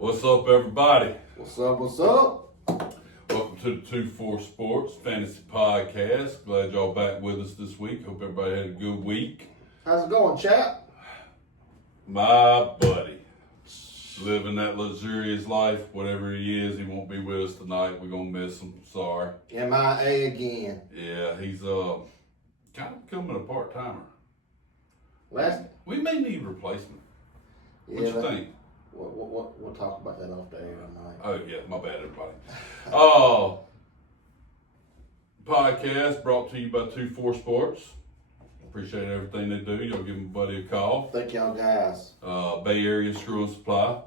What's up, everybody? What's up? What's up? Welcome to the 2-4 Sports Fantasy Podcast. Glad y'all back with us this week. Hope everybody had a good week. How's it going, chap? My buddy, living that luxurious life. Whatever he is, he won't be with us tonight. We're gonna miss him. Sorry. MIA again. Yeah, he's kind of becoming a part timer. We may need replacement. What you think? We'll talk about that off the air tonight. Oh yeah, my bad, everybody. Podcast brought to you by 2-4 Sports. Appreciate everything they do. Y'all give my buddy a call. Thank y'all guys. Bay Area Screw and Supply.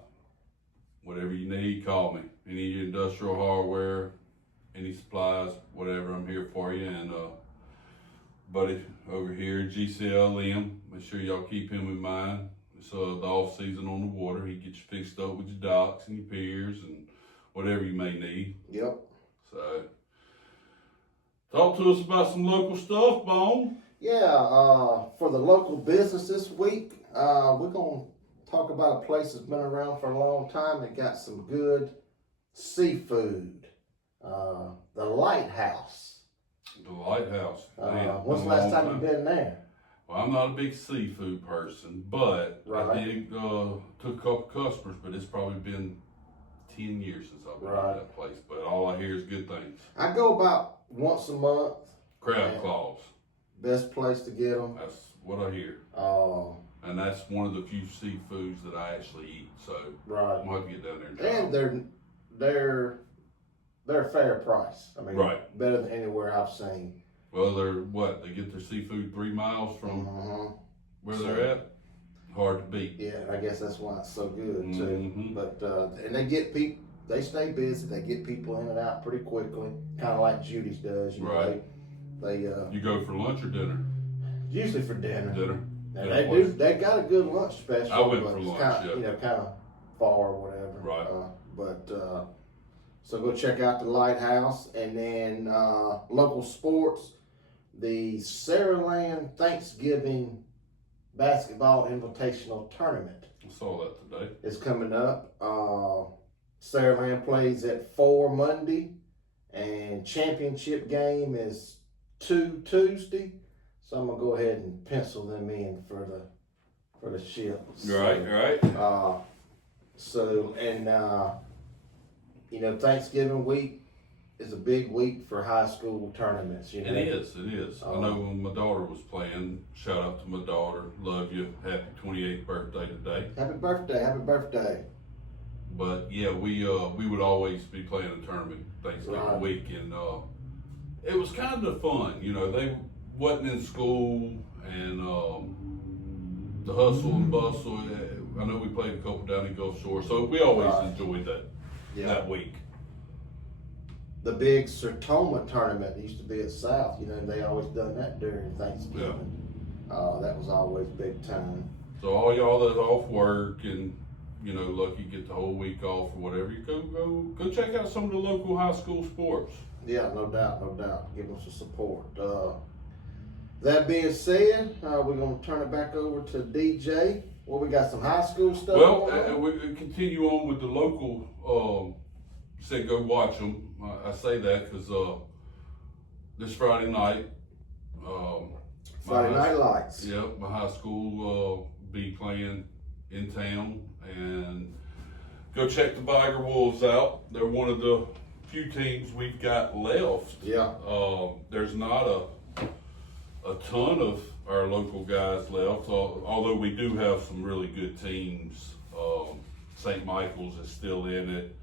Whatever you need, call me. Any industrial hardware, any supplies, whatever, I'm here for you. And buddy over here, GCL Liam, make sure y'all keep him in mind. It's the off season on the water. He gets you fixed up with your docks and your piers and whatever you may need. Yep. So, talk to us about some local stuff, Bone. Yeah, for the local business this week, we're going to talk about a place that's been around for a long time and got some good seafood. The Lighthouse. The Lighthouse. When's the last time you've been there? Well, I'm not a big seafood person, but Right. I did took a couple customers, but it's probably been 10 years since I've been to Right. that place. But all I hear is good things. I go about once a month. Crab Yeah. claws. Best place to get them. That's what I hear. And And that's one of the few seafoods that I actually eat. So right. I'm going to get down there and try And them. they're a fair price. I mean, Right. better than anywhere I've seen. Well, they get their seafood 3 miles from where So- they're at. Hard to beat. Yeah, I guess that's why it's so good too. Mhm. But and they get people. They stay busy. They get people in and out pretty quickly, kind of like Judy's does. You know, Right. They You go for lunch or dinner? usually for dinner. Dinner. And Yeah, they place. do. They got a good lunch special. I went but for it's lunch, kinda, yeah. kind of far or whatever. Right. So go check out the Lighthouse, and then local sports. The Saraland Thanksgiving Basketball Invitational Tournament I saw that today. is coming up. Saraland plays at 4 Monday, and championship game is 2 Tuesday. So I'm gonna go ahead and pencil them in for the ship. Right. Thanksgiving week is a big week for high school tournaments. You know, It is. I know when my daughter was playing, shout out to my daughter, love you, happy 28th birthday today. Happy birthday! But yeah, we would always be playing a tournament Thanksgiving Right. week, and it was kind of fun. You know, they wasn't in school, and the hustle and bustle. I know we played a couple down in Gulf Shore, so we always Right. enjoyed that week. The big Sertoma tournament used to be at South. You know, they always done that during Thanksgiving. That was always big time. So all y'all that off work and lucky get the whole week off or whatever, you go check out some of the local high school sports. Yeah, no doubt. Give them some support. That being said, we're gonna turn it back over to DJ. Well, we got some high school stuff. Well, going on? we continue on with the local. Said go watch them. I say that because this Friday night. Friday Night Lights. Yep, my high school be playing in town, and go check the Viger Wolves out. They're one of the few teams we've got left. Yeah. There's not a ton of our local guys left, although we do have some really good teams. St. Michael's is still in it.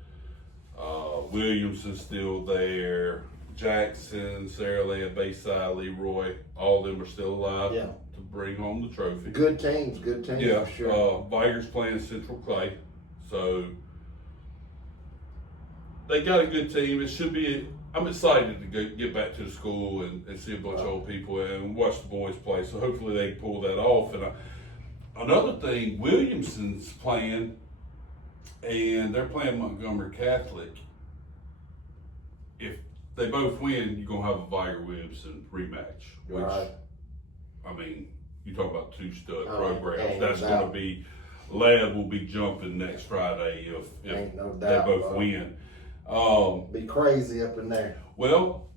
Williamson's still there. Jackson, Saraland, Bayside, Leroy, all of them are still alive Yeah. to bring home the trophy. Good teams Yeah, for sure. Viger's playing Central Clay, so they got a good team. It should be. I'm excited to get back to the school and see a bunch of old people and watch the boys play. So hopefully they can pull that off. And another thing, Williamson's playing, and they're playing Montgomery Catholic. If they both win, you're gonna have a Viger Williamson rematch, which Right. I mean, you talk about two stud Oh, programs. hands That's out. going to be Lad will be jumping next Friday if Ain't no they doubt, both bro. win. Be crazy up in there. Well,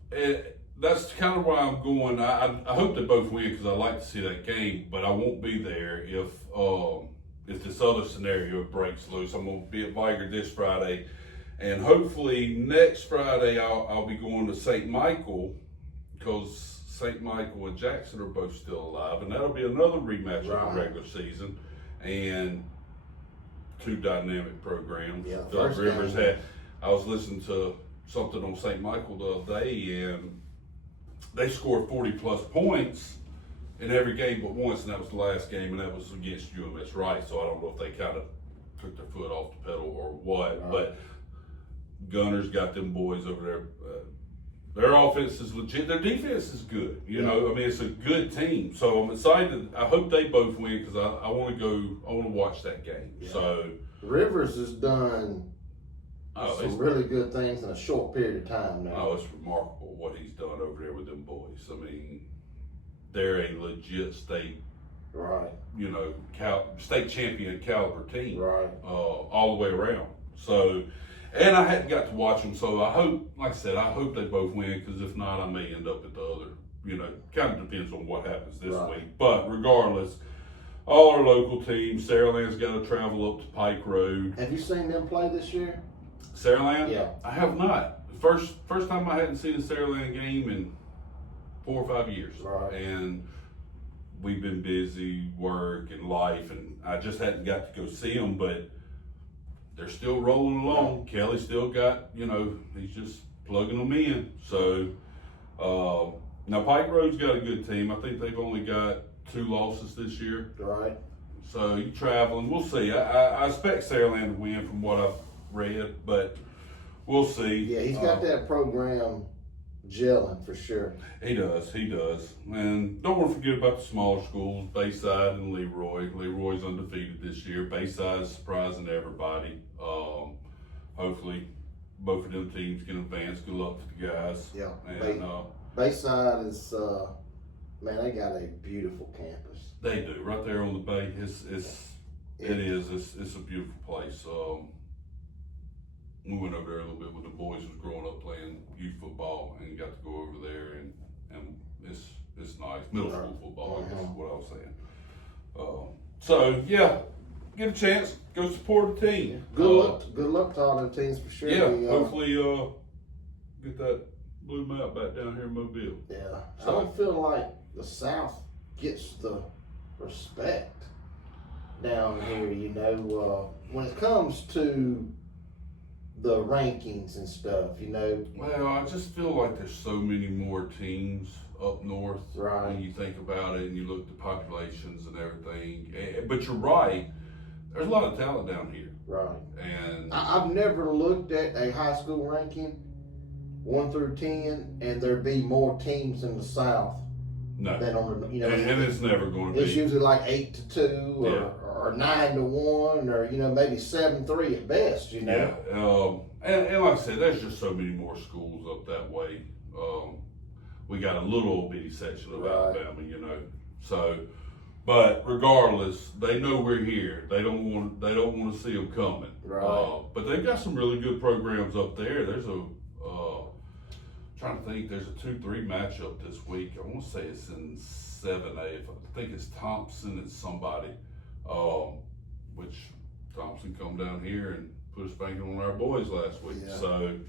that's kind of why I'm going. I hope they both win because I like to see that game, but I won't be there if this other scenario breaks loose. I'm going to be at Viger this Friday, and hopefully next Friday I'll be going to St. Michael because St. Michael and Jackson are both still alive, and that'll be another rematch of the regular season, and two dynamic programs. Yeah, Doug first Rivers game. I was listening to something on St. Michael the other day, and they scored 40+ points in every game but once, and that was the last game, and that was against UMS Rice. So I don't know if they kind of took their foot off the pedal or what, Right. but Gunner's got them boys over there. Their offense is legit. Their defense is good. You know, I mean, it's a good team. So I'm excited. I hope they both win because I want to go. I want to watch that game. Yeah. So Rivers has done oh, some really good things in a short period of time now. it's remarkable what he's done over there with them boys. I mean, they're a legit state, Right, you know, state champion caliber team, right. all the way around. So, and I hadn't got to watch them, so I hope, like I said, I hope they both win because if not, I may end up at the other. You know, kind of depends on what happens this Right. week. But regardless, all our local teams, Saraland's got to travel up to Pike Road. Have you seen them play this year? Saraland? Yeah. I have not. First time I hadn't seen a Saraland game in 4 or 5 years. Right. And we've been busy, work and life, and I just hadn't got to go see them, but they're still rolling along. Kelly still got, you know, he's just plugging them in. So, now Pike Road's got a good team. I think they've only got 2 losses this year. Right. So you traveling, we'll see. I expect Saraland to win from what I've read, but we'll see. Yeah, he's got that program gelling for sure. He does. And don't want to forget about the smaller schools, Bayside and Leroy. Leroy's undefeated this year. Bayside's surprising everybody. Hopefully both of them teams can advance. Good luck to the guys. Yeah. And Bayside is, man, they got a beautiful campus. they do. Right there on the bay. It's a beautiful place. We went over there a little bit when the boys was growing up playing youth football and got to go over there and it's nice. Middle school football, I guess is what I was saying. So yeah, get a chance, go support the team. Good luck to all them teams for sure. Yeah, hopefully get that blue map back down here in Mobile. Yeah. I So- don't feel like the South gets the respect down here, you know, when it comes to the rankings and stuff, you know. Well, I just feel like there's so many more teams up north Right. when you think about it and you look at the populations and everything. But you're right, there's a lot of talent down here. Right. And I've never looked at a high school ranking 1 through 10, and there'd be more teams in the South no, than on the, you know. and it's never going to It's be. usually like 8-2 or 9-1 or, you know, maybe 7-3 at best, you know. Yeah, and like I said, there's just so many more schools up that way. We got a little bitty section of Right. Alabama, you know. So, but regardless, they know we're here. They don't want to see them coming. Right. But they've got some really good programs up there. There's trying to think. There's a 2-3 matchup this week. I want to say it's in 7A. I think it's Thompson and somebody. Which Thompson come down here and put a spanking on our boys last week. Yeah. So,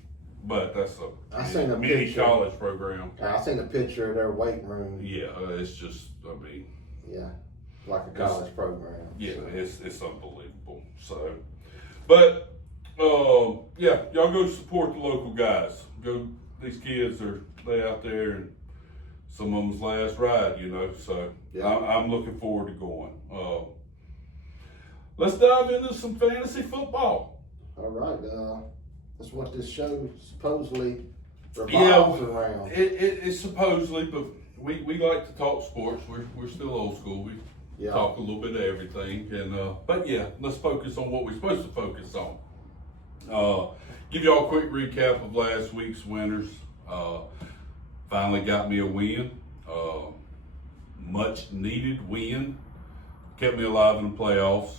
but that's I seen a mini picture. college program. I seen a picture of their weight room. Yeah, it's just, I mean, Yeah, like a college program. yeah, So, it's unbelievable. So, but yeah, y'all go support the local guys. Go, these kids they out there and some of them's last ride, you know. So Yeah. I'm looking forward to going. Let's dive into some fantasy football. all right, that's what this show supposedly revolves around. It's supposedly, but we like to talk sports. We're still old school. We Yeah. talk a little bit of everything, and but yeah, let's focus on what we're supposed to focus on. Give y'all a quick recap of last week's winners. Finally got me a win, much needed win. Kept me alive in the playoffs.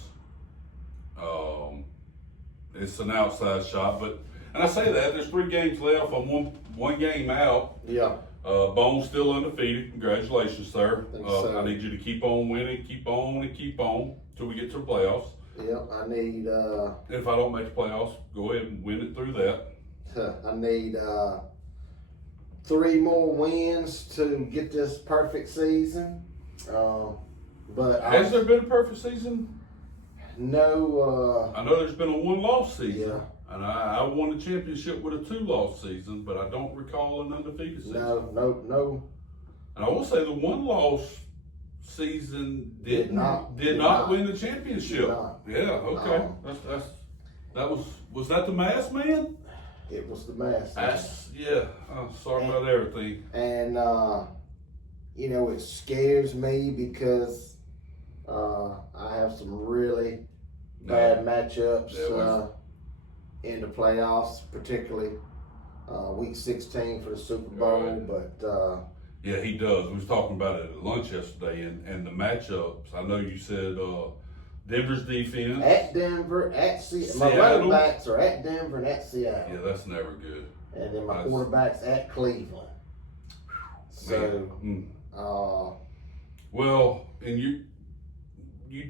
It's an outside shot, and I say that there's 3 games left. I'm one game out. Yeah. Bone's still undefeated. Congratulations, sir. Thanks, sir. I need you to keep on winning, keep on till we get to the playoffs. Yep. I need. If I don't make the playoffs, go ahead and win it through that. I need 3 more wins to get this perfect season. But Has there been a perfect season? No. I know there's been a 1-loss season. Yeah. And I won the championship with a 2-loss season, but I don't recall an undefeated season. No. And I will say the 1-loss season did not win the championship. Did not. Yeah, okay. Was that the Masked Man? It was the Masked Man. Sorry about everything. And it scares me because I have some really bad matchups in the playoffs, particularly week 16 for the Super Bowl. Right. But yeah, he does. We was talking about it at lunch yesterday, and the matchups. I know you said Denver's defense at Denver, at Seattle. My running backs are at Denver and at Seattle. Yeah, that's never good. And then my quarterback's at Cleveland. So, well, and you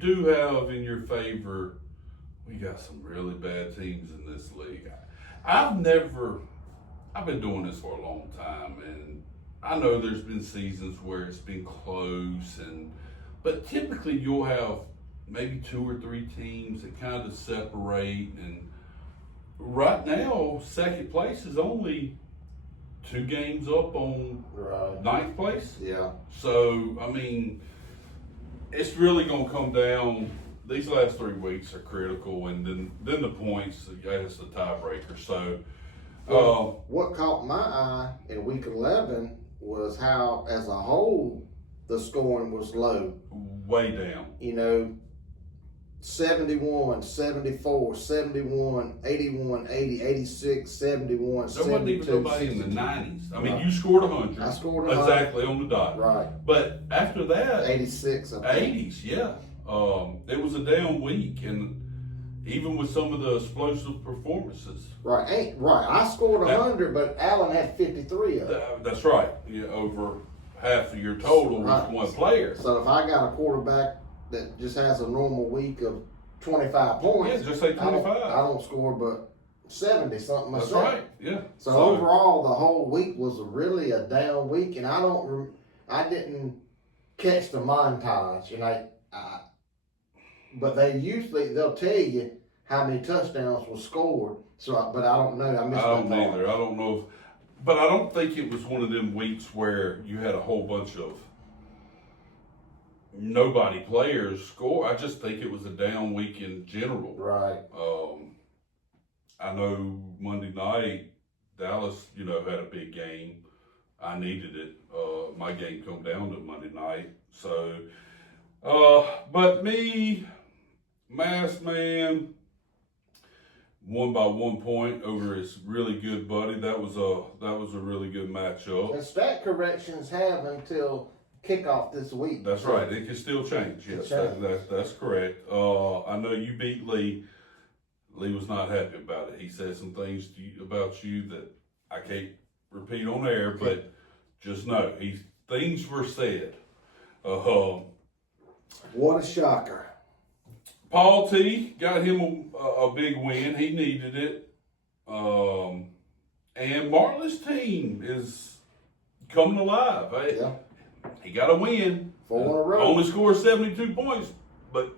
do have in your favor. We got some really bad teams in this league. I've been doing this for a long time, and I know there's been seasons where it's been close, but typically you'll have maybe 2 or 3 teams that kind of separate. And right now, second place is only 2 games up on ninth place. Yeah. So I mean, it's really going to come down. These last 3 weeks are critical, and then the points, that's the tiebreaker. So, what caught my eye in week 11 was how, as a whole, the scoring was low. Way down. 71, 74, 71, 81, 80, 86, 71, there wasn't even 72, nobody in the 62. 90s. I mean, you scored 100. I scored 100. Exactly on the dot. Right. But after that, 86, I think. 80s, yeah. It was a down week, and even with some of the explosive performances. Right. I scored 100, but Allen had 53 of it. That's right. Yeah, over half of your total was one player. So if I got a quarterback that just has a normal week of 25 points, just say 25. I don't score but 70 something myself. That's right. Yeah. So overall, the whole week was really a down week, and I didn't catch the montage, and but they'll tell you how many touchdowns were scored. So, but I don't know. I missed that part. I don't either. I don't know but I don't think it was one of them weeks where you had a whole bunch of nobody players score. I just think it was a down week in general. Right. I know Monday night Dallas, had a big game. I needed it. My game come down to Monday night. So, but me, Masked Man, won by 1 point over his really good buddy. That was a really good matchup. And stat corrections have until kickoff this week. That's right. It can still change. Yes, that's correct. I know you beat Lee. Lee was not happy about it. He said some things about you that I can't repeat on air, but just know things were said. What a shocker. Paul T got him a big win. He needed it. And Martin's team is coming alive. Yeah. He got a win. 4 in a row. Only scored 72 points, but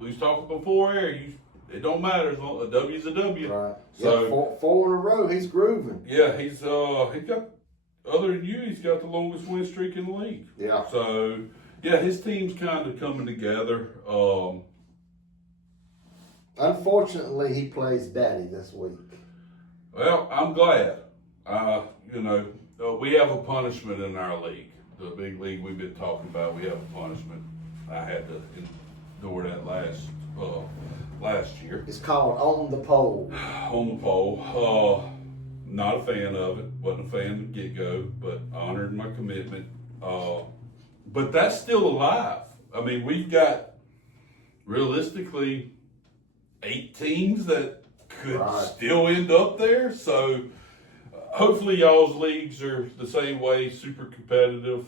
we was talking before air. It don't matter. A W's a W. Right. So 4 in a row. He's grooving. Yeah, he got, other than you, he's got the longest win streak in the league. Yeah. So yeah, his team's kind of coming together. Unfortunately, he plays daddy this week. Well, I'm glad. We have a punishment in our league. The big league we've been talking about, we have a punishment. I had to endure that last year. It's called On the Pole. On the pole. Not a fan of it. Wasn't a fan from the get-go, but honored my commitment. But that's still alive. I mean, we've got, realistically, 8 teams that could Right. still end up there. So hopefully y'all's leagues are the same way, super competitive.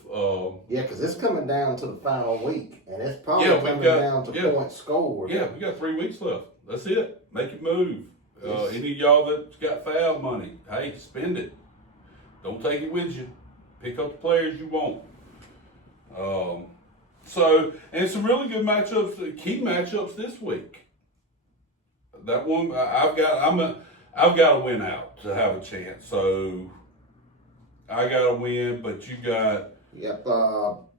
Yeah, because it's coming down to the final week, and it's probably Yeah, we coming got- down to yeah. points scored. Yeah, we got 3 weeks left. That's it. Make it move. Yes. Any of y'all that's got foul money, hey, spend it. Don't take it with you. Pick up the players you want. And some really good matchups, key matchups this week. That one, I've got to win out to have a chance. So I got to win, but you got. Yep.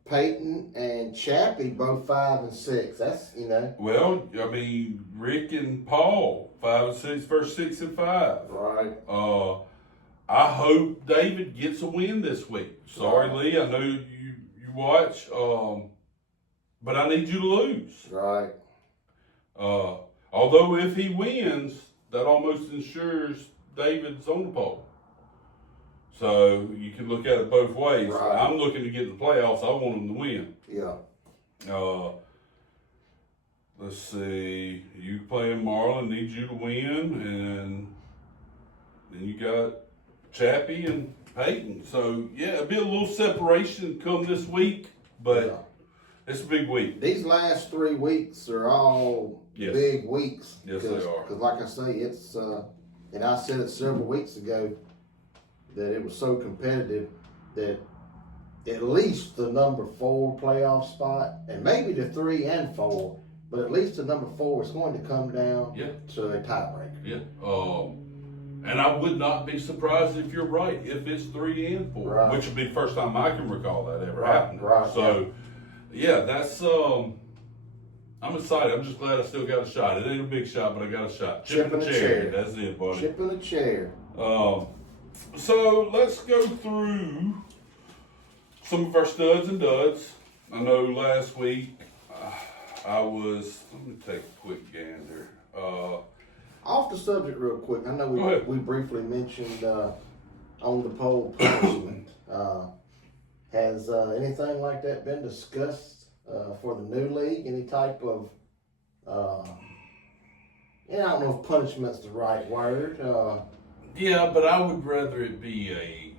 Peyton and Chappie both 5 and 6. That's Well, I mean, Rick and Paul 5 and 6 versus 6 and 5. right. I hope David gets a win this week. Sorry, Right. Lee. I know you watch, but I need you to lose. Right. Although if he wins, that almost ensures David's on the pole. So you can look at it both ways. Right. I'm looking to get in the playoffs. I want him to win. Yeah. Let's see. You playing Marlon, need you to win, and then you got Chappie and Peyton. So yeah, it'll be a little separation come this week, but Yeah. it's a big week. These last 3 weeks are all Yes. big weeks. Yes, they are. Because, like I say, it's and I said it several weeks ago that it was so competitive that at least the number 4 playoff spot, and maybe the 3 and 4, but at least the number 4 is going to come down Yeah. to a tiebreaker. Yeah. And I would not be surprised if you're right, if it's 3 and 4, Right. which would be the first time I can recall that ever Right, happening. right, So, yeah, that's, I'm excited. I'm just glad I still got a shot. It ain't a big shot, but I got a shot. Chip in the chair. That's it, buddy. Chip in the chair. So let's go through some of our studs and duds. I know last week let me take a quick gander. Off the subject real quick, I know Go ahead. we briefly mentioned on the poll punishment. Has anything like that been discussed for the new league? Any type of, I don't know if punishment's the right word. Yeah, but I would rather it be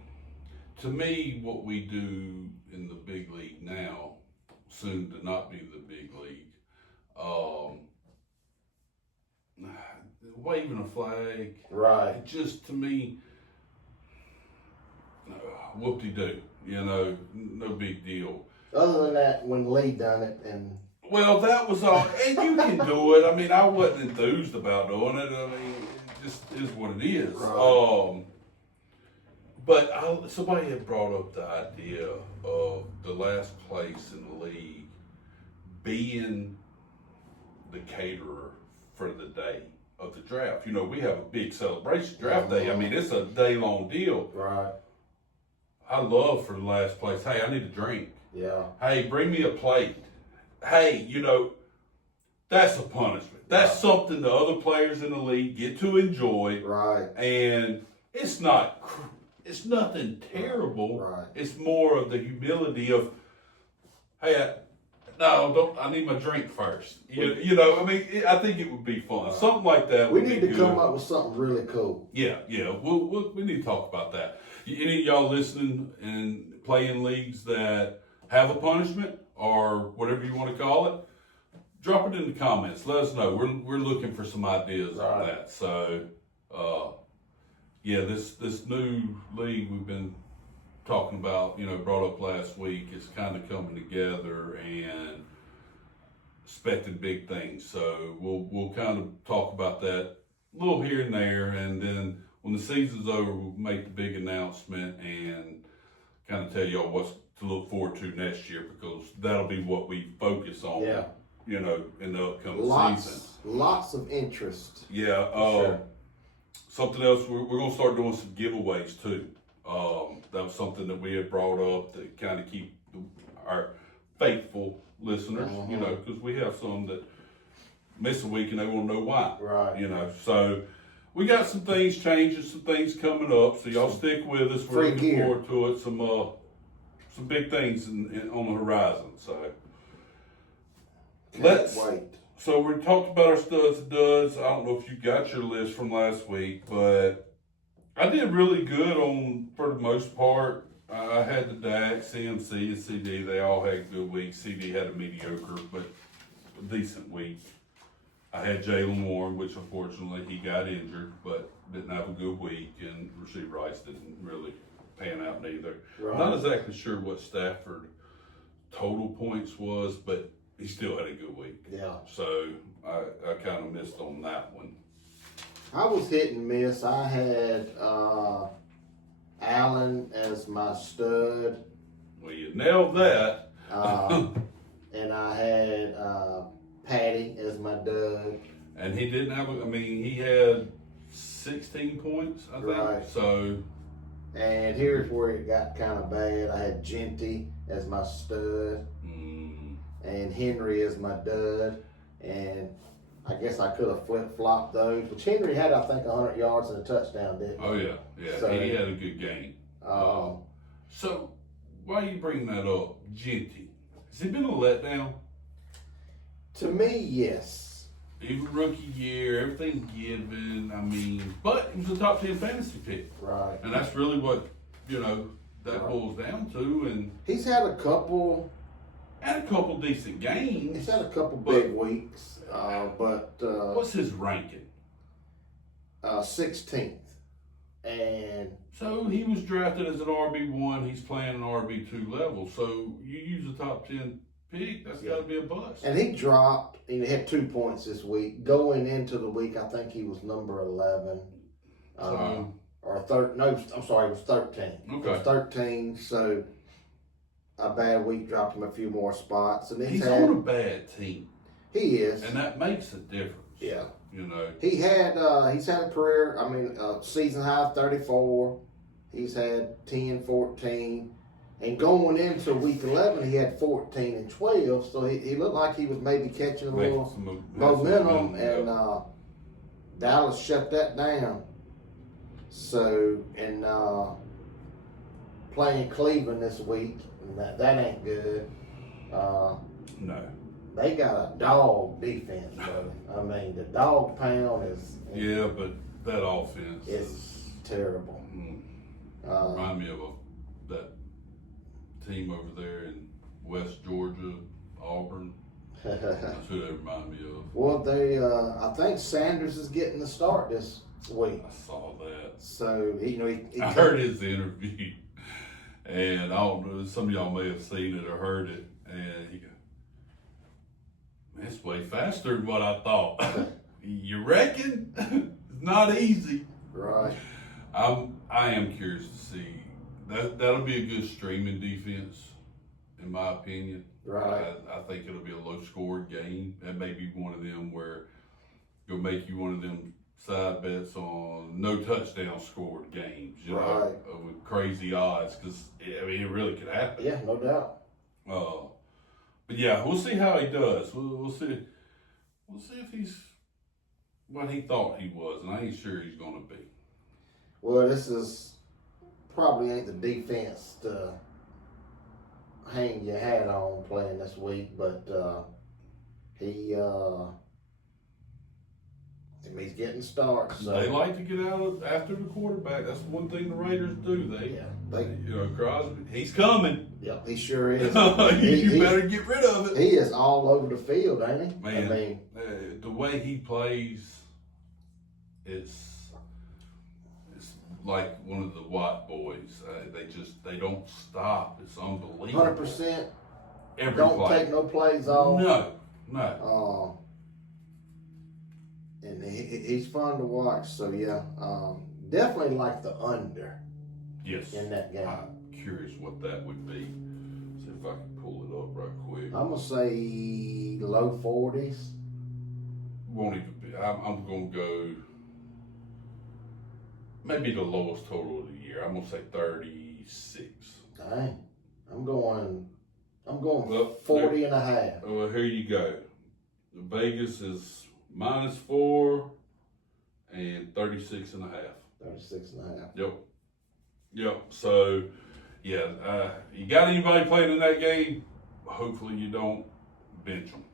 to me, what we do in the big league now, soon to not be the big league, waving a flag, Right. just to me, whoop-de-doo, no big deal. Other than that, when Lee done it, and Well, that was all, and you can do it. I mean, I wasn't enthused about doing it. I mean, it just is what it is. Right. But somebody had brought up the idea of the last place in the league being the caterer for the day of the draft. We have a big celebration draft day. I mean, it's a day-long deal. right, I love for the last place, hey, I need a drink. yeah, Hey, bring me a plate. Hey, that's a punishment. That's something the other players in the league get to enjoy. right, And it's nothing terrible. right. It's more of the humility of, hey, I need my drink first. I think it would be fun. Something like that We would need be to good. come up with something really cool. Yeah. We need to talk about that. Any of y'all listening and playing leagues that have a punishment or whatever you want to call it, drop it in the comments. Let us know. We're looking for some ideas on Right. that. So, this new league we've been talking about, brought up last week, is kind of coming together and expecting big things. So we'll kind of talk about that a little here and there, and then when the season's over, we'll make the big announcement and kind of tell y'all what's to look forward to next year, because that'll be what we focus on. Yeah. In the upcoming season. Lots of interest. Yeah. Sure. Something else, we're going to start doing some giveaways too. That was something that we had brought up to kind of keep our faithful listeners, because we have some that miss a week and they want to know why. Right. So we got some things changing, some things coming up. So y'all stick with us. We're Free looking gear. forward to it. Some big things on the horizon. So Can't wait. So we talked about our studs and duds. I don't know if you got your list from last week, but I did really good on, for the most part. I had the Dak, CMC, and CD. They all had good weeks. CD had a mediocre but a decent week. I had Jalen Warren, which unfortunately he got injured, but didn't have a good week, and Rasheed Rice didn't really pan out neither. Right. Not exactly sure what Stafford total points was, but he still had a good week. Yeah. So I kind of missed on that one. I was hit and miss. I had Allen as my stud. Well, you nailed that. And I had Patty as my dud. And he didn't have, he had 16 points, I think. Right. So. And here's where it got kind of bad. I had Genty as my stud. And Henry as my dud. And I guess I could have flip-flopped those. Which Henry had, I think, 100 yards and a touchdown, didn't he? Oh, yeah. Yeah, So, he had a good game. So, why you bring that up? Genty. Has he been a letdown? To me, yes. Even rookie year, everything given. But he was a top 10 fantasy pick. Right. And that's really what, that boils down to. And he's had a couple decent games. He's had a couple big weeks, but what's his ranking? 16th, and so he was drafted as an RB1. He's playing an RB2 level. So you use a top 10 pick, that's got to be a bust. And he dropped. He had 2 points this week. Going into the week, I think he was number 11, or 13. No, I'm sorry, it was 13. Okay, it was 13. So. A bad week dropped him a few more spots, and he's on a bad team. He is, and that makes a difference. Yeah, he's had a career. Season high 34. He's had 10, 14, and going into week 11, he had 14 and 12. So he looked like he was maybe catching a little momentum, and Dallas shut that down. So playing Cleveland this week. That ain't good. No. They got a dog defense, brother. The dog pound is. Yeah, but that offense is terrible. Remind me of that team over there in West Georgia, Auburn. That's who they remind me of. Well, I think Sanders is getting the start this week. I saw that. So he I heard his interview. And I don't know, some of y'all may have seen it or heard it, and he goes, "Man, it's way faster than what I thought." You reckon? It's not easy. Right. I am curious to see. That'll be a good streaming defense, in my opinion. Right. I think it'll be a low-scored game. That may be one of them where it'll make you one of them side bets on no touchdown scored games, with crazy odds, because it really could happen. Yeah, no doubt. But yeah, we'll see how he does. We'll see. We'll see if he's what he thought he was, and I ain't sure he's going to be. Well, this is probably ain't the defense to hang your hat on playing this week, but he's getting starts. So. They like to get out after the quarterback. That's one thing the Raiders do. Crosby, he's coming. Yep, he sure is. You better get rid of it. He is all over the field, ain't he? Man, the way he plays, it's like one of the white boys. They don't stop. It's unbelievable. 100%. Every don't play. Take no plays off. No. And he's fun to watch. So yeah, definitely like the under. Yes. In that game. I'm curious what that would be. See if I can pull it up right quick. I'm gonna say low 40s. Won't even be. I'm gonna go maybe the lowest total of the year. I'm gonna say 36. Dang. I'm going 40 and a half. Well, here you go. Vegas is -4 and 36 and a half. 36 and a half. Yep. So, yeah, you got anybody playing in that game? Hopefully you don't bench them.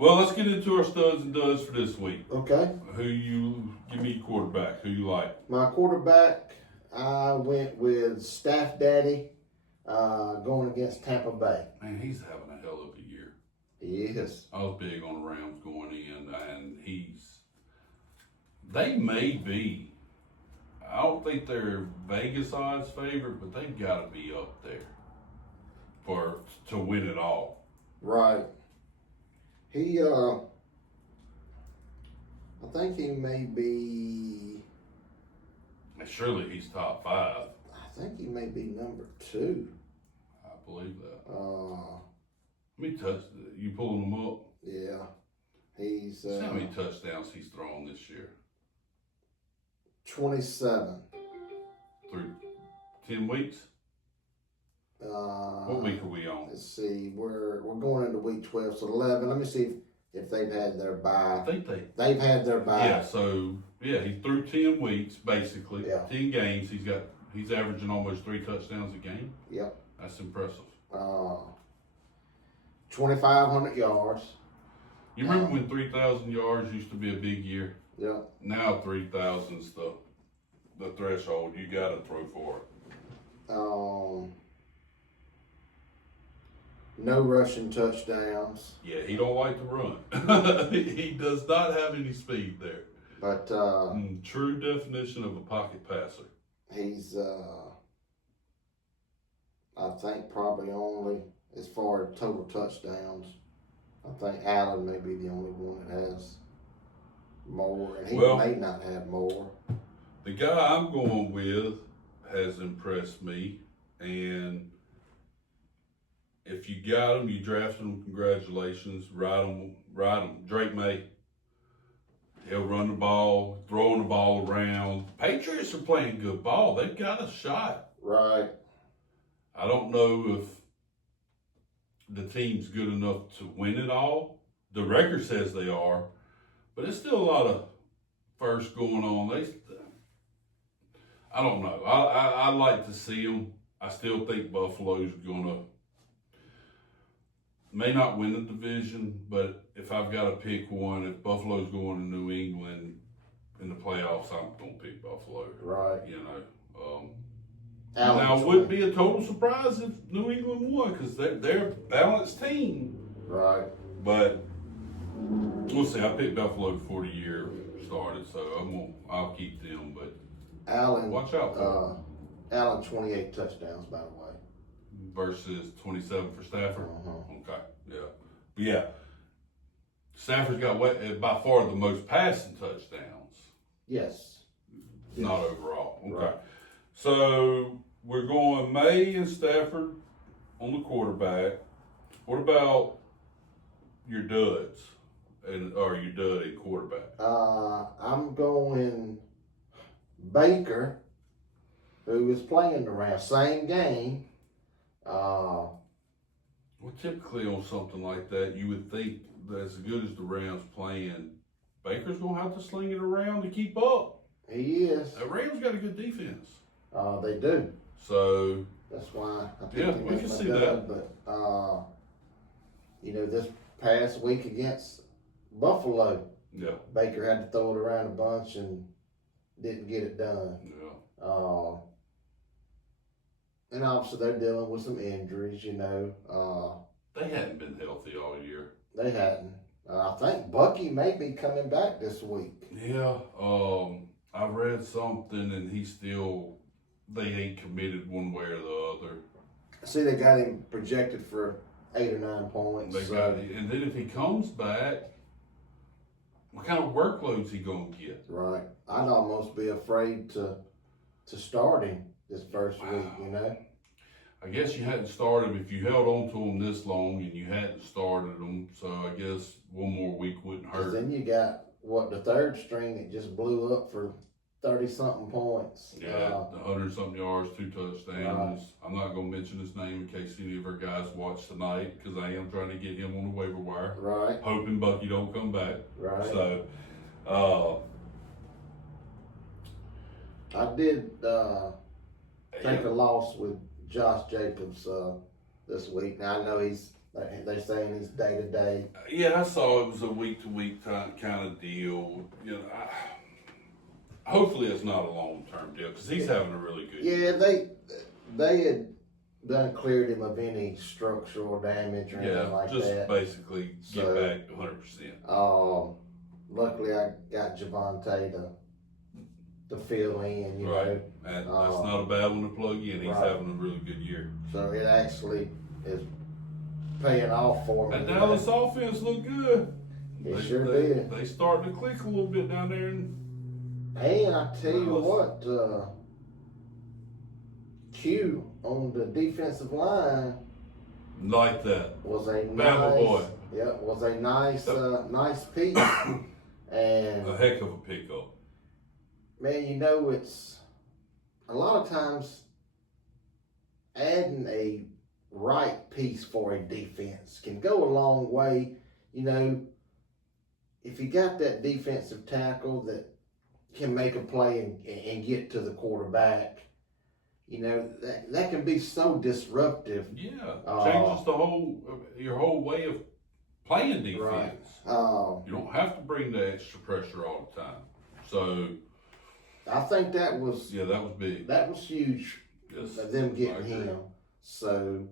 Well, let's get into our studs and duds for this week. Okay. Give me quarterback. Who you like? My quarterback, I went with Staff Daddy going against Tampa Bay. Man, he's having a hell of a year. He is. I was big on the Rams going in, and they may be, I don't think they're Vegas odds favorite, but they've got to be up there to win it all. Right. He, I think he may be, And surely he's top 5. I think he may be number 2. I believe that. Uh, Let me touch. You pulling them up? yeah. He's See how many touchdowns he's thrown this year 27. through 10 weeks. What week are we on? Let's see. We're going into week 12, so 11. Let me see if they've had their bye. I think They've had their bye. Yeah, so he threw 10 weeks basically. Yeah. 10 games. He's averaging almost 3 touchdowns a game. Yep. That's impressive. 2,500 yards. You remember when 3,000 yards used to be a big year? Yep. Now 3,000's the threshold. You got to throw for it. No rushing touchdowns. Yeah, he don't like to run. He does not have any speed there. But True definition of a pocket passer. he's, I think, probably only, as far as total touchdowns, I think Allen may be the only one that has more, and he may not have more. The guy I'm going with has impressed me, and if you got him, you drafted him, congratulations, ride him. Drake May. He'll run the ball, throwing the ball around. Patriots are playing good ball. They've got a shot. Right. I don't know if the team's good enough to win it all. The record says they are, but there's still a lot of first going on. I don't know. I'd like to see them. I still think Buffalo's gonna may not win the division, but if I've got to pick one, if Buffalo's going to New England in the playoffs, I'm gonna pick Buffalo. Right. You know. Now it wouldn't be a total surprise if New England won because they're a balanced team. Right. But we'll see. I picked Buffalo before the year started, so I'll keep them. But Allen, watch out for Allen 28 touchdowns, by the way. Versus 27 for Stafford. Uh-huh. Okay, yeah, but yeah. Stafford's got by far the most passing touchdowns. Yes. Not overall. Okay. Right. So we're going May and Stafford on the quarterback. What about your duds or your dud at quarterback? I'm going Baker, who was playing the Rams, same game. Well, typically on something like that, you would think that as good as the Rams playing, Baker's gonna have to sling it around to keep up. He is. The Rams got a good defense. They do. So that's why I picked yeah, him we as can my see dud, that. But this past week against Buffalo, Yeah. Baker had to throw it around a bunch and didn't get it done. Yeah. And obviously they're dealing with some injuries, They hadn't been healthy all year. They hadn't. I think Bucky may be coming back this week. Yeah. I read something and they ain't committed one way or the other. See, they got him projected for 8 or 9 points. And then if he comes back, what kind of workload's he gonna get? Right. I'd almost be afraid to start him this first week, I guess you hadn't started him if you held on to him this long and you hadn't started him. So I guess one more week wouldn't hurt. Then you got the third string that just blew up for 30-something points. Yeah, 100-something yards, 2 touchdowns. I'm not gonna mention his name in case any of our guys watch tonight because I am trying to get him on the waiver wire. Right. Hoping Bucky don't come back. Right. So, I did take a loss with Josh Jacobs this week. Now I know he's They saying he's day to day. Yeah, I saw it was a week-to-week kind of deal. You know, hopefully it's not a long-term deal because he's having a really good year. Yeah, they had done cleared him of any structural damage or anything like just that. basically get So, back 100%. Luckily I got Javonte to fill in, you Right. know. And that's not a bad one to plug in. He's Right. having a really good year. So it actually is paying off for me. That Dallas offense looked good. It sure did. They starting to click a little bit down there. And I tell you what, Q on the defensive line Like that. was a Bama boy. was a nice piece. And A heck of a pickup. man, you know, it's a lot of times adding a right piece for a defense can go a long way. You know, if you got that defensive tackle that can make a play and get to the quarterback, you know, that can be so disruptive. Yeah. Changes your whole way of playing defense. Right. You don't have to bring the extra pressure all the time. So I think that was that was big. That was huge. Yes, Them getting him. So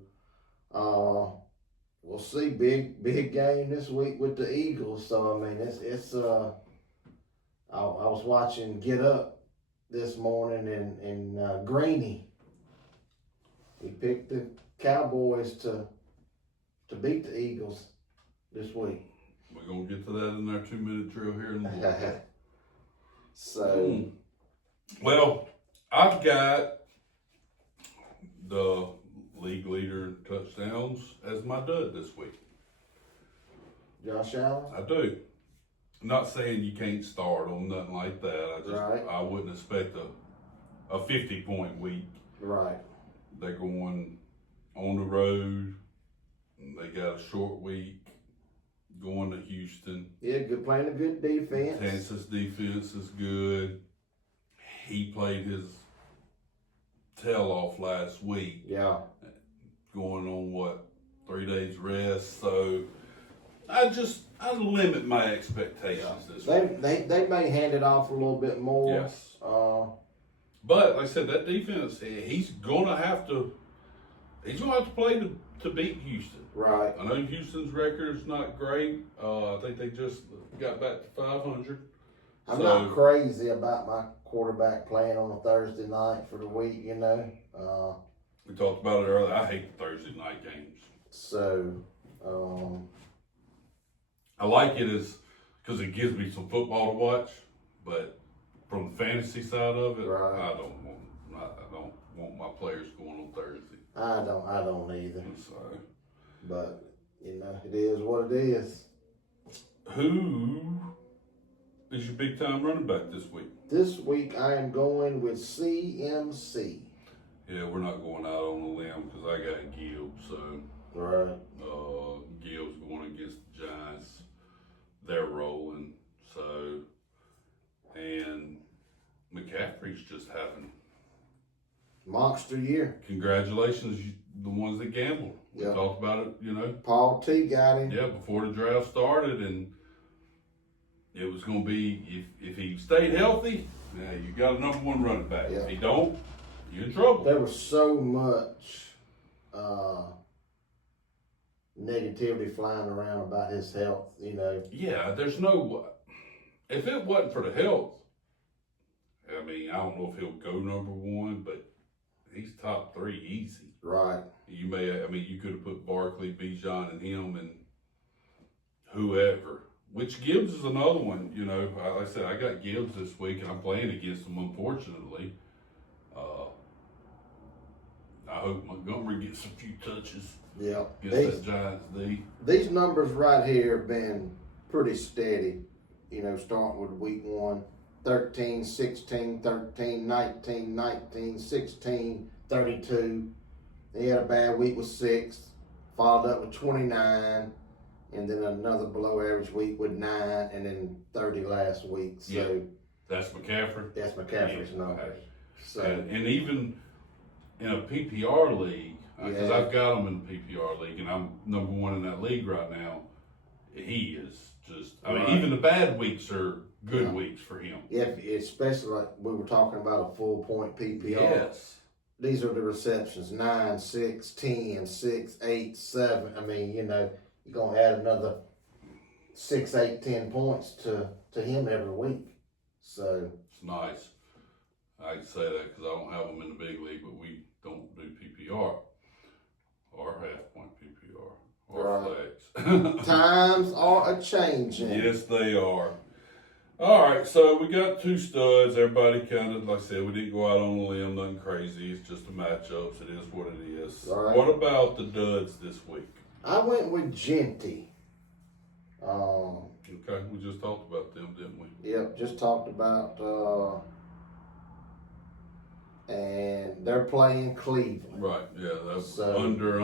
we'll see. Big game this week with the Eagles. So I mean, it's I was watching Get Up this morning and Greeny. He picked the Cowboys to beat the Eagles this week. We're gonna get to that in our 2-minute drill here in a little bit. So, well, I've got the league leader in touchdowns as my dud this week. Josh Allen. I do. I'm not saying you can't start on nothing like that. I wouldn't expect a 50-point week. Right. They're going on the road. They got a short week going to Houston. Yeah, playing a good defense. Kansas defense is good. He played his tail off last week. Yeah. Going on 3 days rest. So I limit my expectations this week. They may hand it off a little bit more. Yes. But like I said, that defense, he's gonna have to play to beat Houston. Right. I know Houston's record is not great. I think they just got back to 500. I'm not crazy about my quarterback playing on a Thursday night for the week, you know. We talked about it earlier. I hate the Thursday night games. So, I like it because it gives me some football to watch, but from the fantasy side of it, right. I don't want my players going on Thursday. I don't either. So, but you know, it is what it is. Who is your big time running back this week? This week I am going with CMC. Yeah, we're not going out on a limb because I got Gibbs. So, right. Gibbs going against the Giants. They're rolling. So, and McCaffrey's just having monster year. Congratulations, the ones that gambled. We talked about it, you know. Paul T got him. Yeah, before the draft started, and it was going to be if he stayed healthy, yeah, you got a number one running back. Yeah. If he don't, you're in trouble. There was so much negativity flying around about his health, you know. Yeah, there's no. If it wasn't for the health, I mean, I don't know if he'll go number one, but he's top 3 easy. Right. You could have put Barkley, Bijan, and him, and whoever. Which Gibbs is another one, you know. Like I said, I got Gibbs this week, and I'm playing against him, unfortunately. I hope Montgomery gets a few touches. Yeah. Against that Giants D. These numbers right here have been pretty steady, you know, starting with week 1. 13, 16, 13, 19, 19, 16, 32. He had a bad week with 6, followed up with 29, and then another below average week with 9, and then 30 last week. So that's McCaffrey. That's McCaffrey's number. Okay. So and even in a PPR league, because Yeah. I've got him in the PPR league, and I'm number one in that league right now. He is just, I mean, Right. even the bad weeks are good Yeah. weeks for him. Yeah, especially like we were talking about a full point PPR. Yes. These are the receptions: 9, 6, 10, 6, 8, 7. I mean, you know, you're gonna add another 6, 8, 10 points to him every week. So It's nice. I can say that because I don't have them in the big league, but we don't do PPR or half point PPR or flex. times are a changing. Yes, they are. All right, so we got 2 studs. Everybody kind of, like I said, we didn't go out on a limb, nothing crazy. It's just a matchups. It is what it is. Right. What about the duds this week? I went with Genty. Okay, we just talked about them, didn't we? Yep, just talked about, and they're playing Cleveland. Right, yeah, that's So- under,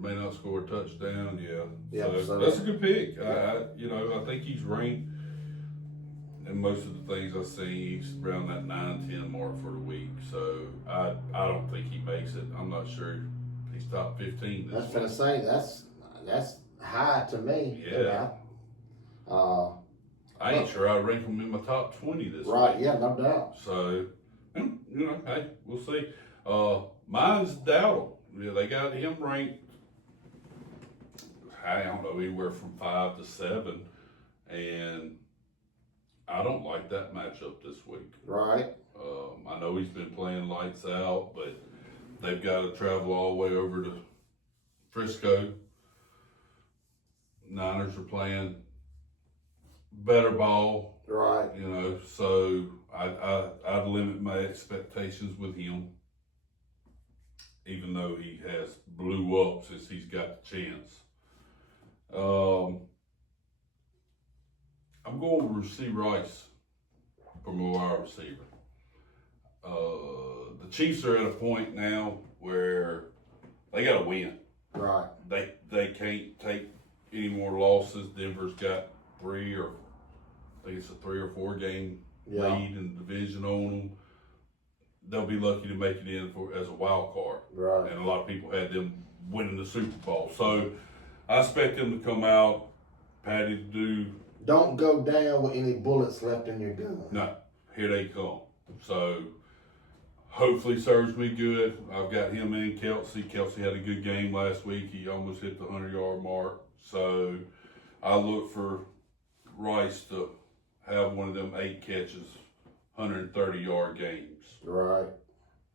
may not score a touchdown, yeah. Yep, so- that's a good pick. I think he's ranked, and most of the things I see, he's around that 9-10 mark for the week. So I don't think he makes it. I'm not sure he's top 15 That's this gonna week. say that's high to me. Yeah. I ain't Look. sure I rank him in my top 20 this Right, week. yeah, no doubt. So, hey, we'll see. Mine's Dowdle. Yeah, they got him ranked, I don't know, anywhere from 5 to 7. And I don't like that matchup this week. Right. I know he's been playing lights out, but they've got to travel all the way over to Frisco. Niners are playing better ball, Right. so I'd limit my expectations with him, even though he has blew up since he's got the chance. I'm going with Rasheed Rice for my wide receiver. The Chiefs are at a point now where they got to win. Right. They can't take any more losses. Denver's got I think it's a 3 or 4 game Yeah. lead in the division on them. They'll be lucky to make it in as a wild card. Right. And a lot of people had them winning the Super Bowl. So I expect them to come out, Patty to do, Don't go down with any bullets left in your gun. no, here they come. So hopefully serves me good. I've got him in Kelsey. Kelsey had a good game last week. He almost hit the 100-yard mark. So I look for Rice to have one of them 8 catches, 130-yard games. Right.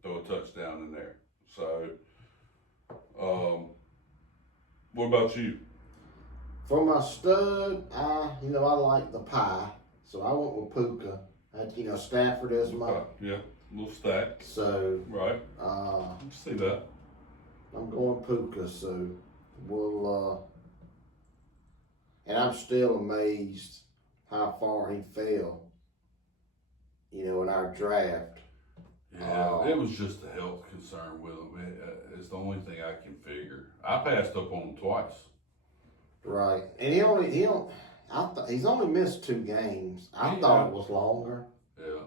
Throw a touchdown in there. So, what about you? For my stud, I like the pie, so I went with Puka. Stafford is my Yeah, a little stack. so. Right. Uh, See that. I'm going Puka, so we'll. And I'm still amazed how far he fell. In our draft. Yeah, it was just a health concern with him. It's the only thing I can figure. I passed up on him twice. Right, and he's only missed 2 games. I Yeah. thought it was longer, Yeah.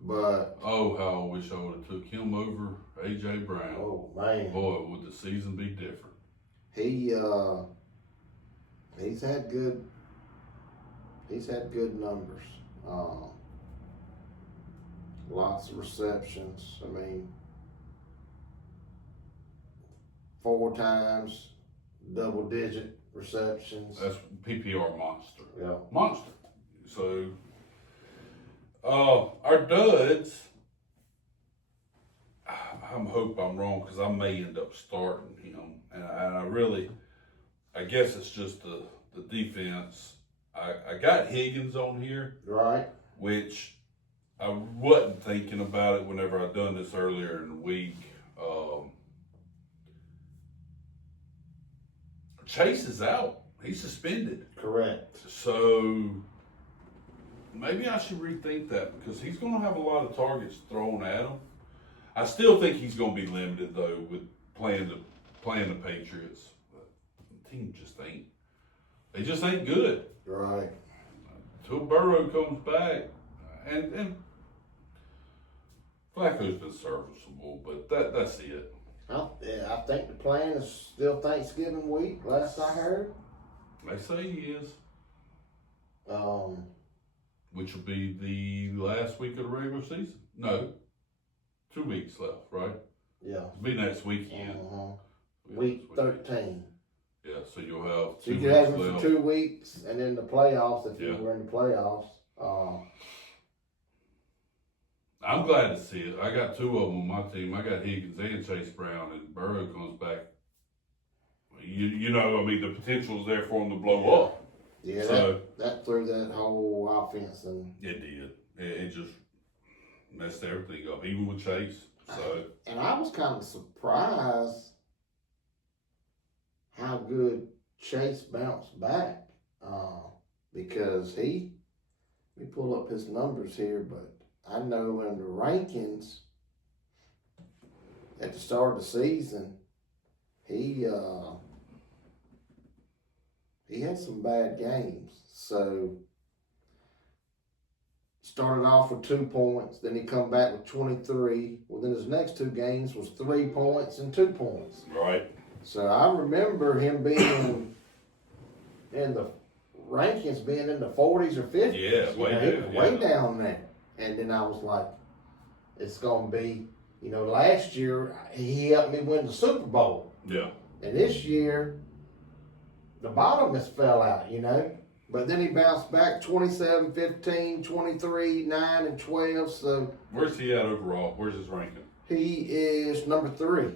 but Oh, how I wish I would have took him over A.J. Brown. oh man, Boy, would the season be different. he's had good numbers. Lots of receptions. I mean, 4 times double-digit receptions. That's PPR monster. Yeah. Monster. So, our duds, I hope I'm wrong because I may end up starting him. And I guess it's just the defense. I got Higgins on here, Right. which I wasn't thinking about it whenever I done this earlier in the week. Chase is out. He's suspended. Correct. So maybe I should rethink that because he's going to have a lot of targets thrown at him. I still think he's going to be limited though with playing the Patriots. But the team just ain't. They just ain't good. Right. Till Burrow comes back, and Flacco's been serviceable, but that's it. I think the plan is still Thanksgiving week, last I heard. They say he is, Um, which will be the last week of the regular season. No, 2 weeks left, right? yeah. It'll be next weekend. Week 13. Yeah, so you'll have So 2 you could have weeks him left. for 2 weeks, and then the playoffs if you Yeah. were in the playoffs. I'm glad to see it. I got 2 of them on my team. I got Higgins and Chase Brown, and Burrow comes back. You know, I mean, the potential's there for him to blow up. Yeah, So that threw that whole offense and it did. It just messed everything up, even with Chase. So I was kind of surprised how good Chase bounced back because let me pull up his numbers here, but I know in the rankings at the start of the season, he had some bad games. So started off with 2 points, then he come back with 23. Well, then his next 2 games was 3 points and 2 points. right. So I remember him being in the rankings, being in the 40s or 50s. Yeah, way He was down, way yeah. down there. And then I was like, it's going to be, last year he helped me win the Super Bowl. Yeah. And this year, the bottom has fell out, But then he bounced back 27, 15, 23, 9, and 12. So Where's he at overall? Where's his ranking? he is number 3.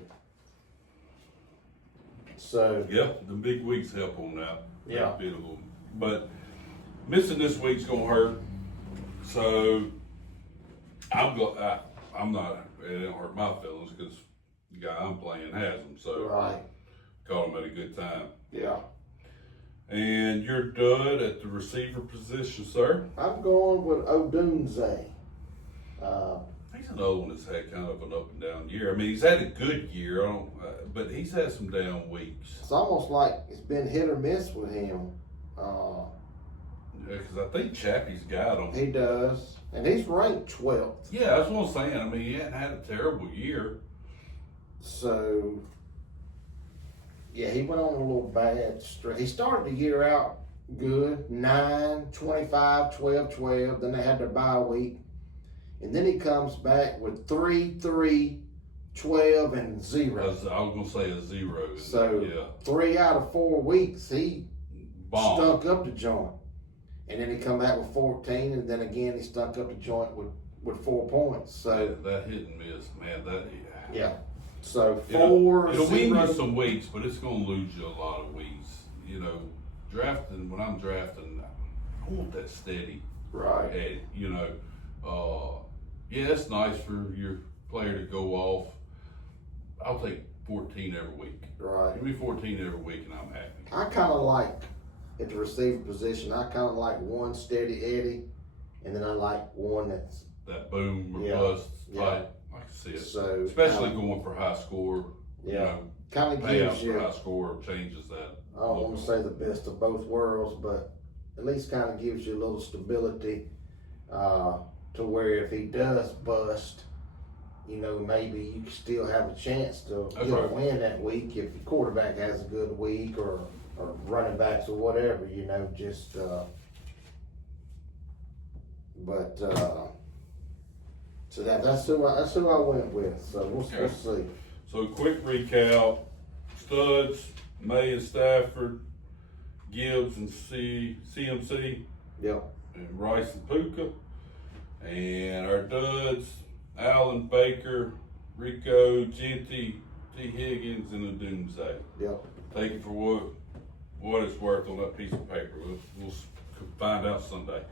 So, Yeah, the big weeks help on that. Yeah. Bit of them. But missing this week's gonna hurt. So I'm not. It don't hurt my feelings because the guy I'm playing has them. So right. caught him at a good time. Yeah. And you're dud at the receiver position, sir. I'm going with Odunze. He's another one that's had kind of an up and down year. I mean, he's had a good year, but he's had some down weeks. It's almost like it's been hit or miss with him. Because I think Chappie's got him. He does. And he's ranked 12th. Yeah, that's what I'm saying. I mean, he hadn't had a terrible year. So, yeah, he went on a little bad streak. He started the year out good 9, 25, 12, 12. Then they had their bye week. And then he comes back with 3, 3, 12, and 0. I was gonna say a 0. So, yeah, 3 out of 4 weeks, he bomb. stunk up the joint. And then he come back with 14, and then again he stunk up the joint with 4 points. So, That hit and miss, man. yeah. So, It'll 4, win 0. you some weeks, but it's gonna lose you a lot of weeks. Drafting, when I'm drafting, I want that steady Right. head. Yeah, it's nice for your player to go off. I'll take 14 every week. Right. Give me 14 every week and I'm happy. I kind of like, at the receiver position, I kind of like one steady Eddie, and then I like one that's That boom or Yeah, bust yeah. type, I can see it. so. Especially going for high score. Yeah. Kind of Payout gives for you, high score changes that. I don't want to say the best of both worlds, but at least kind of gives you a little stability to where if he does bust, maybe you can still have a chance to That's get a right. win that week if your quarterback has a good week or running backs or whatever, just but so that's who I went with. So we'll see. So quick recap: Studs, May and Stafford, Gibbs and CMC, Yep. and Rice and Puka. And our duds: Allen, Baker, Rico, Genty, T. Higgins, and the Doomsday. Yep. Take it for what it's worth on that piece of paper. We'll find out Sunday.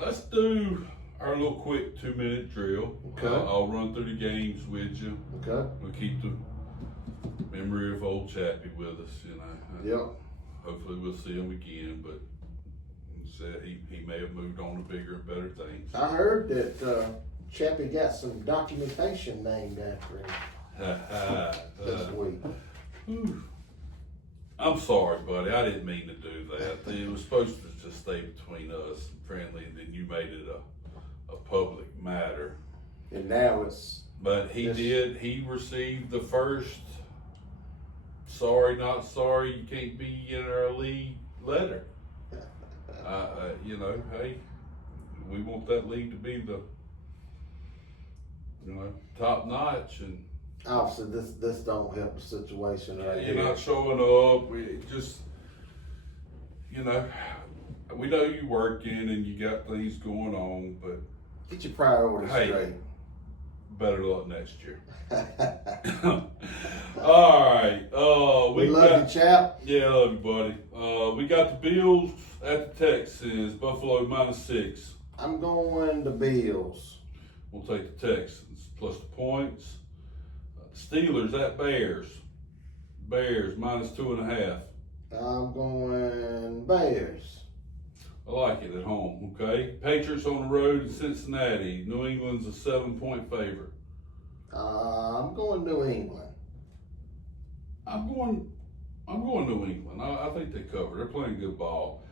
Let's do our little quick 2-minute drill. Okay. I'll run through the games with you. Okay. We'll keep the memory of old Chappie with us, Yep. Hopefully we'll see him again, but he said he may have moved on to bigger and better things. I heard that Chappie got some documentation named after him this week. Whew. I'm sorry, buddy. I didn't mean to do that. It was supposed to just stay between us and friendly, and then you made it a public matter. And now it's But he Yes. he received the first sorry, not sorry, you can't be in our league letter. You know, hey, we want that league to be the, top notch, and obviously this don't help the situation right you're here. not showing up. We just, we know you working and you got things going on, but Get your priorities Hey. straight. better luck next year. All right. We We love got, you, chap. yeah, I love you, buddy. We got the Bills at the Texans. Buffalo -6. I'm going the Bills. We'll take the Texans plus the points. Steelers at Bears. Bears -2.5. I'm going Bears. I like it at home. Okay. Patriots on the road in Cincinnati. New England's a 7-point favorite. I'm going New England. I'm going New England. I think they cover. They're playing good ball.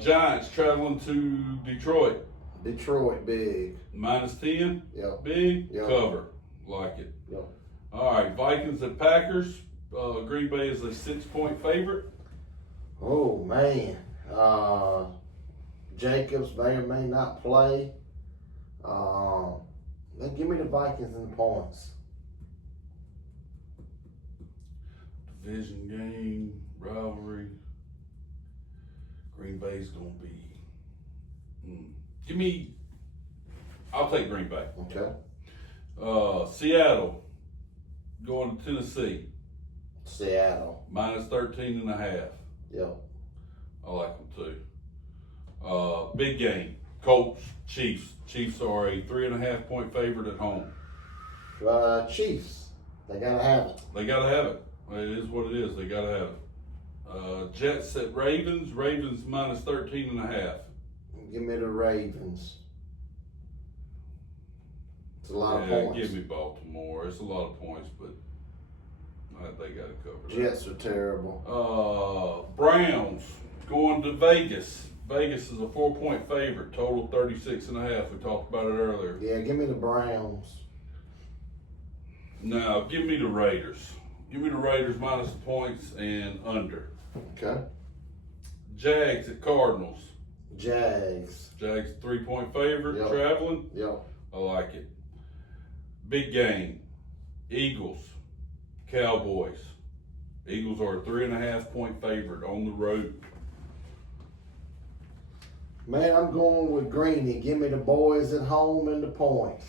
Giants traveling to Detroit. Detroit big. -10. Yep. Big Yep. cover. Like it. Yep. All right. Vikings at Packers. Green Bay is a 6-point favorite. Oh man. Jacobs may or may not play. Then give me the Vikings and the points. Division game, rivalry. Green Bay's gonna be. I'll take Green Bay. Okay. Seattle going to Tennessee Seattle. -13.5. Yep. I like them too. Big game. Colts, Chiefs. Chiefs are a 3.5-point favorite at home. Chiefs. They gotta have it. They gotta have it. It is what it is. They gotta have it. Jets at Ravens. Ravens -13.5. Give me the Ravens. It's a lot of Yeah, points. give me Baltimore. It's a lot of points, but they got to cover that. Jets are terrible. Browns going to Vegas. Vegas is a 4-point favorite. Total 36.5. We talked about it earlier. Yeah, give me the Browns. Now, give me the Raiders. Give me the Raiders minus the points and under. Okay. Jags at Cardinals. Jags. Jags 3-point favorite. Yep. Traveling. Yep. I like it. Big game. Eagles. Cowboys. Eagles are a 3.5-point favorite on the road. Man, I'm going with Greeny. Give me the boys at home and the points.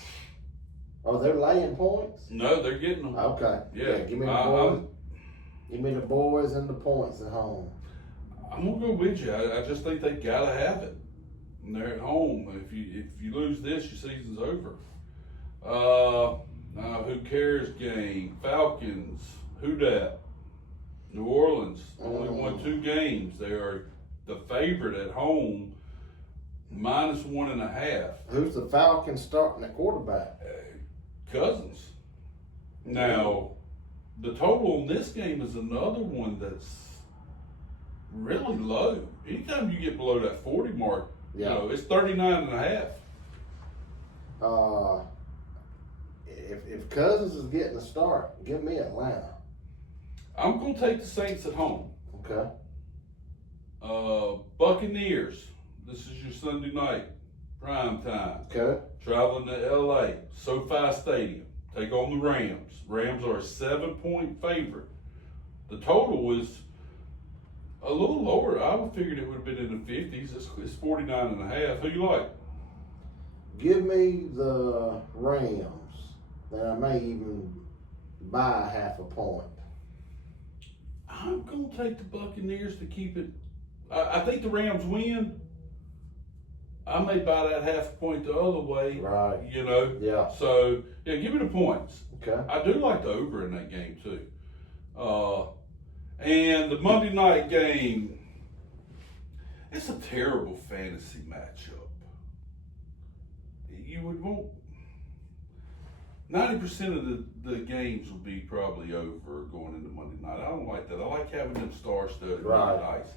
Oh, they're laying points? No, they're getting them. Okay. Yeah. Give me the boys. Give me the boys and the points at home. I'm gonna go with you. I just think they gotta have it. And they're at home. If you lose this, your season's over. Now who cares game? Falcons. Who dat? New Orleans only won 2 games. They are the favorite at home, -1.5. Who's the Falcons starting at quarterback? Cousins. Now, the total on this game is another one that's really low. Anytime you get below that 40 mark, Yeah. it's 39.5. If Cousins is getting a start, give me Atlanta. I'm going to take the Saints at home. Okay. Buccaneers. This is your Sunday night prime time. Okay. Traveling to LA, SoFi Stadium. Take on the Rams. Rams are a 7-point favorite. The total is a little lower. I would figured it would have been in the 50s. It's 49.5. Who you like? Give me the Rams. Then I may even buy half a point. I'm going to take the Buccaneers to keep it. I think the Rams win. I may buy that half a point the other way. Right. Yeah. So, yeah, give me the points. Okay. I do like the over in that game, too. And the Monday night game, it's a terrible fantasy matchup. You would want 90% of the games will be probably over going into Monday night. I don't like that. I like having them star-studded Monday nights.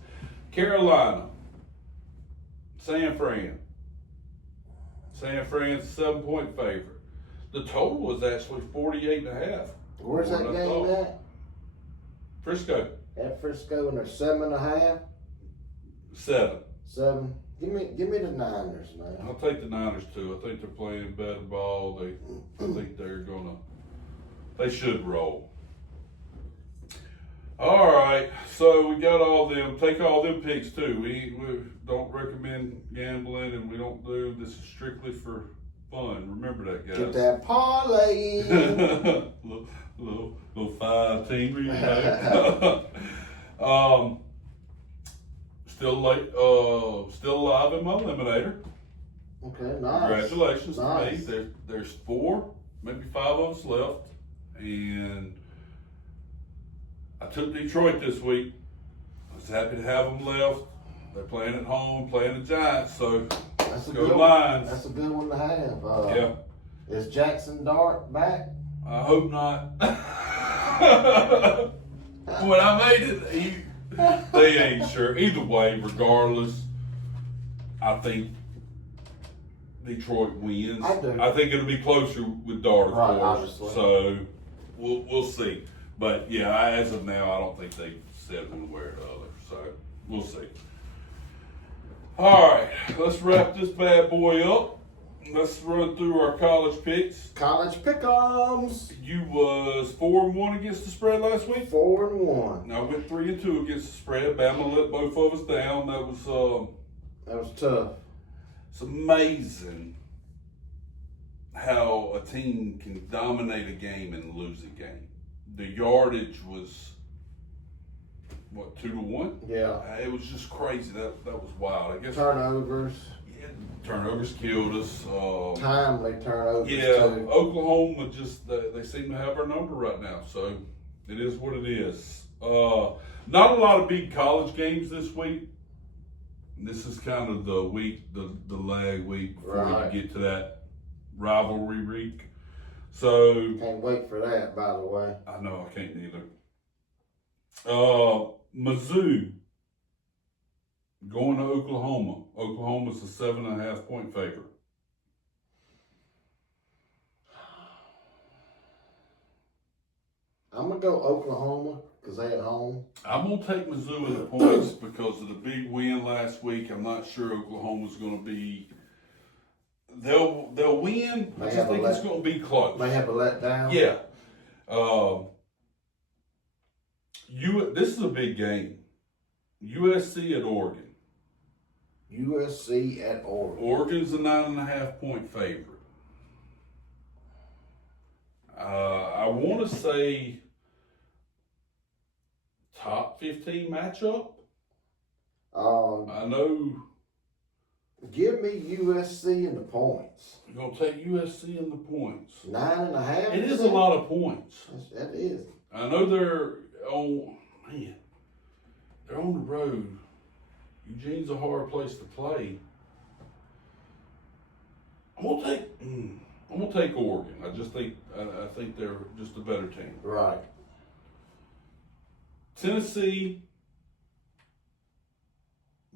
Carolina, San Fran. San Fran's 7-point favorite. The total is actually 48.5. Where's that More than I game thought. at? Frisco, At Frisco, and they're 7.5. 7. 7. Give me the Niners, man. I'll take the Niners too. I think they're playing better ball. I think they should roll. All right, so we got all them. Take all them picks too. We don't recommend gambling, and we don't do this is strictly for fun. Remember that, guys. Get that parlay. little 5-teamer, you know. Still alive in my eliminator. Okay, nice. Congratulations Nice. to me. There's 4, maybe 5 of us left, and I took Detroit this week. I was happy to have them left. They're playing at home, playing the Giants, so That's a go good Lions. one. That's a good one to have. Yeah, Is Jackson Dart back? I hope not. When I made it, they ain't sure. Either way, regardless, I think Detroit wins. I do. I think it'll be closer with Dart, of Right, course. obviously. So we'll see. But yeah, as of now, I don't think they've said one way or the other. So we'll see. All right, let's wrap this bad boy up. Let's run through our college picks. College pick'ems. You was 4-1 against the spread last week. 4-1. I went 3-2 against the spread. Bama let both of us down. That was tough. it's amazing how a team can dominate a game and lose a game. The yardage was what, 2-1? Yeah. It was just crazy. That was wild. I guess Turnovers. yeah, turnovers killed us. Timely turnovers. Yeah, Too. Oklahoma just they seem to have our number right now, so it is what it is. Not a lot of big college games this week. This is kind of the week, the lag week before Right. you get to that rivalry week. So Can't wait for that, by the way. I know I can't either. Mizzou going to Oklahoma. Oklahoma's a 7.5 point favorite. I'm going to go Oklahoma because they at home. I'm going to take Mizzou in the points because of the big win last week. I'm not sure Oklahoma's going to be. They'll win. I just think it's going to be close. May have a letdown. Yeah. This is a big game. USC at Oregon. USC at Oregon. Oregon's a 9.5 point favorite. I want to say top 15 matchup. I know. Give me USC in the points. You're going to take USC in the points. 9.5. It is a lot of points. That is. I know they're on the road. Eugene's a hard place to play. I'm gonna take Oregon. I think they're just a better team. Right. Tennessee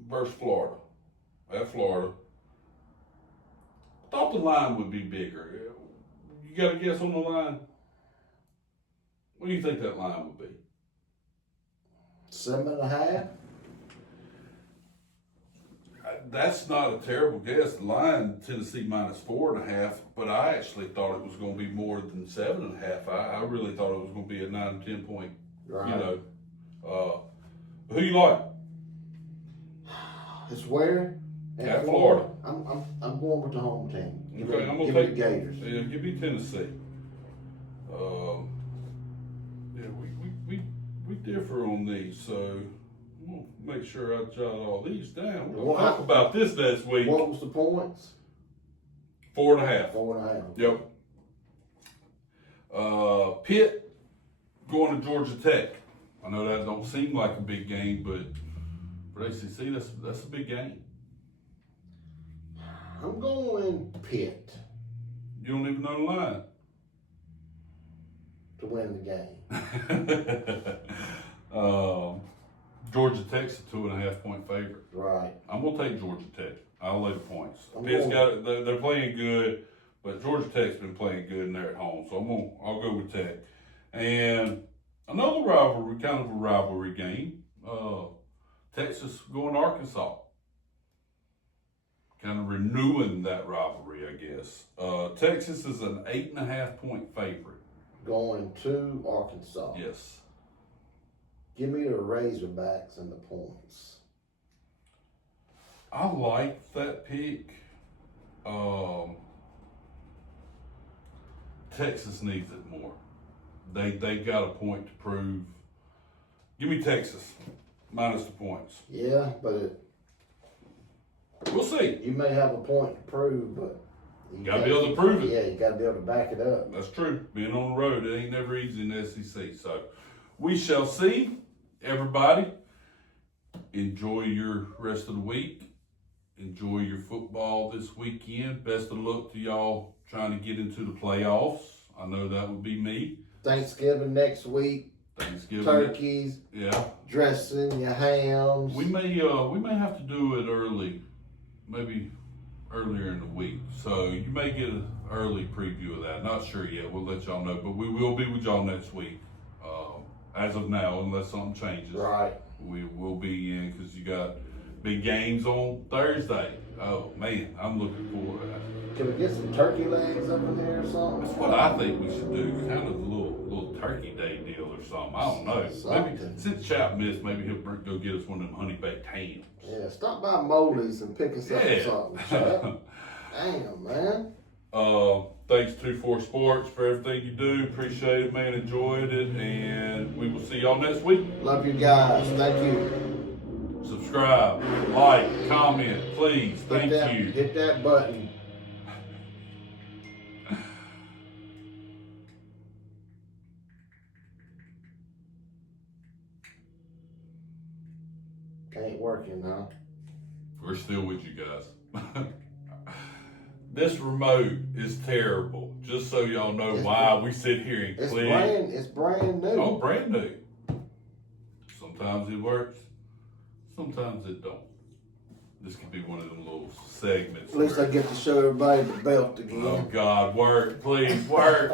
versus Florida. At Florida. Thought the line would be bigger. You got a guess on the line? What do you think that line would be? 7.5. That's not a terrible guess. The line, Tennessee minus 4.5, but I actually thought it was going to be more than 7.5. I really thought it was going to be a 9 10 point. Right. Who you like? It's where? At Florida. I'm going with the home team. Give Okay, I'm me gonna the Gators. Yeah, give me Tennessee. Yeah, we differ on these, so I'm gonna make sure I jot all these down. We'll talk about this next week. What was the points? 4.5. 4.5. Yep. Pitt going to Georgia Tech. I know that don't seem like a big game, but for ACC, that's a big game. I'm going Pitt You don't even know the line. to win the game. Georgia Tech's a 2.5 point favorite. Right. I'm gonna take Georgia Tech. I'll lay the points. I'm Pitt's going- they're playing good, But Georgia Tech's been playing good in there at home, so I'll go with Tech. And another rivalry, kind of a rivalry game. Texas going to Arkansas. Kind of renewing that rivalry, I guess. Texas is an 8.5-point favorite. Going to Arkansas. Yes. Give me the Razorbacks and the points. I like that pick. Texas needs it more. They got a point to prove. Give me Texas minus the points. Yeah, but We'll see. you may have a point to prove, but you Gotta be able to prove it. Yeah, you got to be able to back it up. That's true. Being on the road, it ain't never easy in the SEC. So we shall see. Everybody, enjoy your rest of the week. Enjoy your football this weekend. Best of luck to y'all trying to get into the playoffs. I know that would be me. Thanksgiving next week. Thanksgiving. Turkeys. Yeah. Dressing your hams. We may have to do it early, maybe earlier in the week. So you may get an early preview of that. Not sure yet. We'll let y'all know, but we will be with y'all next week. As of now, unless something changes, Right. we will be in because you got big games on Thursday. Oh man, I'm looking forward to that. Can we get some turkey legs up in there or something? That's what I think we should do. Kind of a little turkey day deal or something. I don't know. Maybe Something. since Chap missed, maybe he'll go get us one of them honey baked hams. Yeah, stop by Moley's and pick us up Yeah. something. Chuck. Damn, man. Thanks to 4 Sports for everything you do. Appreciate it, man. Enjoyed it. And we will see y'all next week. Love you guys. Thank you. Subscribe, like, comment, please. Thank you. Hit that button. Ain't working, huh? We're still with you guys. This remote is terrible. Just so y'all know why we sit here and It's click. brand new. Oh, brand new. Sometimes it works. Sometimes it don't. This could be one of them little segments. At least I get to show everybody the belt again. Oh God, work, please, work.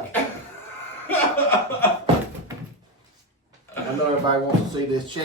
I know everybody wants to see this